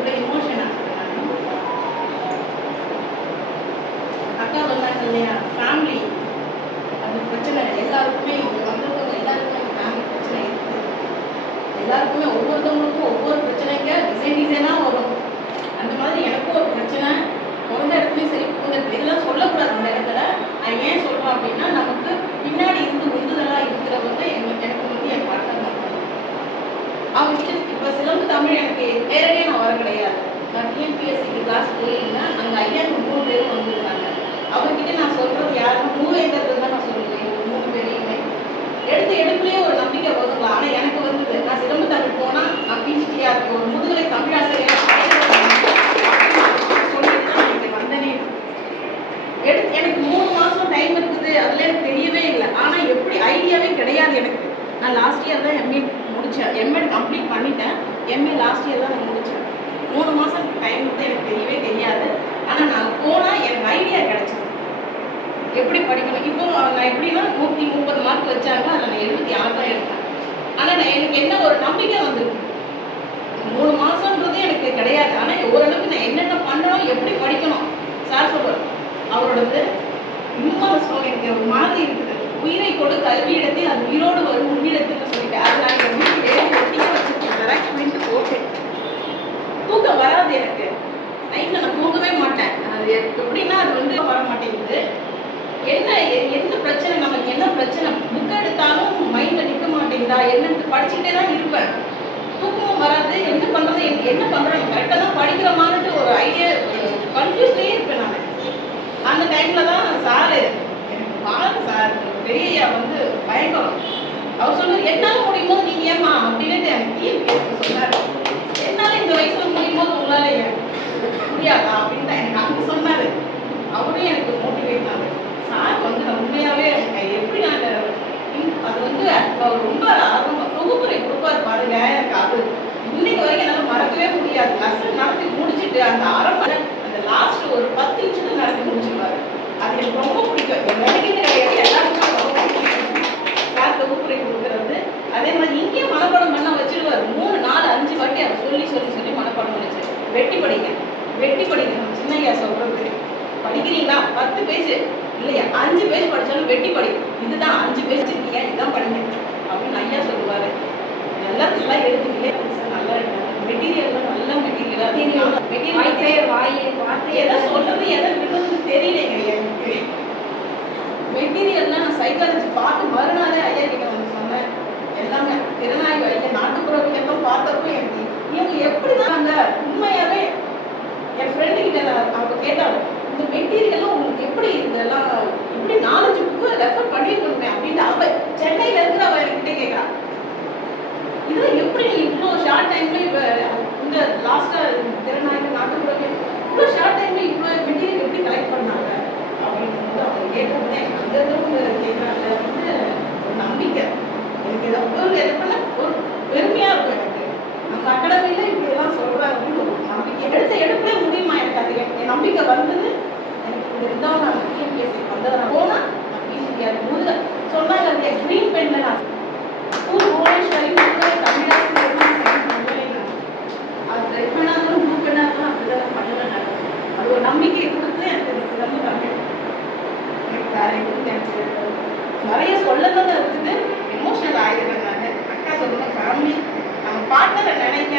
இவ்வளோ இமோஷன் ஆகுது நான் அக்கா சொன்னாங்க இல்லையா ஃபேமிலி அது பிரச்சனை எல்லாருக்குமே இங்கே வந்திருக்கவங்க எல்லாருக்குமே ஃபேமிலி பிரச்சனை இருக்குது எல்லாருக்குமே ஒவ்வொருத்தவங்களுக்கும் ஒவ்வொரு பிரச்சனைங்க. டிசைன் டிசைனாக வரும். அந்த மாதிரி எனக்கும் ஒரு பிரச்சனை. பிறந்த இடத்துலையும் சரி புகுந்த இதெல்லாம் சொல்லக்கூடாது அந்த இடத்துல நான் ஏன் சொல்கிறேன் அப்படின்னா நமக்கு பின்னாடி இருந்து உந்துதலாக இருக்கிறவங்க எங்களுக்கு எனக்கு வந்து என் பார்ட்னர் மட்டும் அவங்க இப்போ சிலம்பு தமிழ் எனக்கு நேரடியாக நான் வர கிடையாது. நான் டிஎன்பிஎஸ்சிக்கு கிளாஸ் போயிருந்தேன் அங்கே ஐயாக்கு மூணு பேரும் வந்திருக்காங்க அவர்கிட்ட நான் சொல்கிறது யாரும் மூவேந்தர்கள் தான் நான் சொல்லுவேன். மூணு பேரையுமே. எடுத்த எடுப்புலேயே ஒரு நம்பிக்கை வருங்களா ஆனால் எனக்கு வந்தது நான் சிலம்பு தமிழ் போனால் நான் பிஜிடியாக இருக்கும் ஒரு முதுகலை தமிழ் ஆசிரியர் வந்தேனே எடுத்து எனக்கு மூணு மாதம் டைம் இருக்குது. அதில் எனக்கு தெரியவே இல்லை. ஆனால் எப்படி ஐடியாவே கிடையாது எனக்கு. நான் லாஸ்ட் இயர் தான் எம்ஏ e- முடித்தேன் எம்எட் பண்ணிட்டேன் எம்ஏ லாஸ்ட் இயர் தான் நான் முடித்தேன் மூணு மாதம் டைம் வந்து எனக்கு தெரியவே தெரியாது. ஆனால் நான் போனால் எனக்கு ஐடியா கிடைச்சது. எப்படி படிக்கணும்? இப்போ நான் எப்படின்னா நூற்றி முப்பது மார்க் வச்சாங்க அதில் நான் எழுபத்தி ஆறு தான் எடுத்தேன். ஆனால் நான் எனக்கு என்ன ஒரு நம்பிக்கை வந்திருக்கு? மூணு மாதம்ன்றது எனக்கு கிடையாது. ஆனால் ஓரளவுக்கு நான் என்னென்ன பண்ணணும் எப்படி படிக்கணும்? சார் சொல்லுவார் அவரோடது இன்னும் சொல்ல எனக்கு ஒரு மாதிரி இருக்குது. உயிரை கொடு கல்வி இடத்தை அது உயிரோடு வரும் உயிரிடத்துன்னு சொல்லிட்டு. அது நான் எங்கள் வீட்டு வேலை ஒட்டியே வச்சிருக்கேன் ஜெராக்ஸ் பண்ணிட்டு போட்டேன் தூக்கம் வராது எனக்கு நைட்டில் நான் தூங்கவே மாட்டேன் அது எப்படின்னா அது வந்து வர மாட்டேங்குது என்ன எ- என்ன பிரச்சனை நமக்கு என்ன பிரச்சனை புக் எடுத்தாலும் மைண்டில் நிற்க மாட்டேங்குதா என்னன்னு தான் இருப்பேன். தூக்கமும் வராது. என்ன பண்ணுறது என்ன- என்ன கரெக்டாக தான் படிக்கிறோமான்ட்டு ஒரு ஐடியா கன்ஃபியூஸ்லேயே இருப்பேன் நான். அந்த டைமில் தான் சார் எனக்கு பாருங்க சார் பெரிய வந்து பயங்கரம். அவர் சொல்லுவார் என்னால் முடியுமோ நீங்கள் ஏம்மா? அப்படின்னு எனக்கு தீர்வு கேட்க சொன்னார் என்னால் இந்த வயசில் முடியுமோ உங்களால் ஏன் முடியாதா அப்படின்னு தான் எனக்கு அங்கே சொன்னார் அவரும் எனக்கு மோட்டிவேட் பண்ணாரு சார் வந்து நான் உண்மையாகவே எப்படி நான் அது வந்து அவர் ரொம்ப ஆர்வம் தொகுப்புரை கொடுப்பாரு பாருங்க எனக்கு அது இன்னைக்கு வரைக்கும் என்னால் மறக்கவே முடியாது நடத்தி முடிச்சுட்டு அந்த அரை மணி அந்த லாஸ்ட் ஒரு பத்து நிமிஷத்துல நடத்தி முடிச்சிருவாரு. அது எனக்கு ரொம்ப பிடிக்கும். என் வேலைக்கு எல்லாருக்கும் ரொம்ப பிடிக்கும். சார் தொகுப்புரை கொடுக்கறது. அதே மாதிரி இங்கேயும் மனப்பாடம் பண்ண வச்சிருவாரு. மூணு நாலு அஞ்சு வாட்டி அவர் சொல்லி சொல்லி சொல்லி மனப்பாடம் பண்ணிச்சு. வெட்டி படிங்க. வெட்டி படிங்க. நம்ம சின்னையா சொல்றது படிக்கிறீங்களா? பத்து பேஜ். இல்லையா? அஞ்சு பேஜ் படிச்சாலும் வெட்டி படி. இதுதான் அஞ்சு பேஜ். இருக்கீங்க இதுதான் படிங்க? அப்படின்னு ஐயா சொல்லுவாரு. நல்லா நல்லா எழுதுங்களே மெட்டீரியல்லாம் நான் சைக்காலஜி பார்த்து மறுநாளே ஐயா கிட்ட வந்து சொன்னேன். எல்லாமே திறனாய்வு ஐயா நாட்டுப்புற இயக்கம் பார்த்தப்போ எனக்கு இவங்க எப்படி தாங்க உண்மையாவே என் ஃப்ரெண்டு கிட்ட நான் அவங்க கேட்டாங்க இந்த மெட்டீரியல்லாம் உங்களுக்கு எப்படி இதெல்லாம் இப்படி நாலஞ்சு புக்கு ரெஃபர் பண்ணிருக்கணுமே அப்படின்னு அவ சென்னையில இருந்து அவ என்கிட்ட கேட்கறா இதெல்லாம் எப்படி இவ்வளோ ஷார்ட் டைம்ல இப்ப இந்த லாஸ்டா திறனாய்வு நாட்டுப்புற இவ்வளோ ஷார்ட் டைம்ல இவ்வளோ மெட்டீரியல் எப்படி கலெக்ட் பண்ணாங்க அப்படின்னு வந்து அவங்க கேட்கும்போது எனக்கு அந்த அளவுக்கு கேட்குறாங்க வந்து ஒரு நம்பிக்கை எனக்கு இதை ஒரு இது பண்ண ஒரு பெருமையா இருக்கும் எனக்கு அந்த அகாடமியில இப்படி எல்லாம் சொல்றாங்க அப்படின்னு ஒரு நம்பிக்கை எடுத்த எடுப்பே முடியுமா எனக்கு அது என் என் நம்பிக்கை வந்தது. எனக்கு இந்த இருந்தால் நான் டிஎன்பிஎஸ்சி வந்ததை நான் போனா நான் பிசிடிஆர் முருக சொன்னாங்க இல்லையா க்ரீன் பென்ல நான் ஸ்கூல் புவனேஸ்வரி முருகை தமிழாசிரியர் அது ரெட் பெண்ணாக இருந்தாலும் ப்ளூ பெண்ணாக இருந்தாலும் அப்படிதான் பண்ணுவேன் நான் அது ஒரு நம்பிக்கை கொடுத்து எனக்கு இது சிறந்த தமிழ் எனக்கு வேற எதுவும் எனக்கு நிறைய சொல்லதான் இருக்குது. எமோஷனல் ஆயிடுறேன் நான். அக்கா சொல்லுங்க ஃபேமிலி நம்ம பார்ட்னரை நினைக்க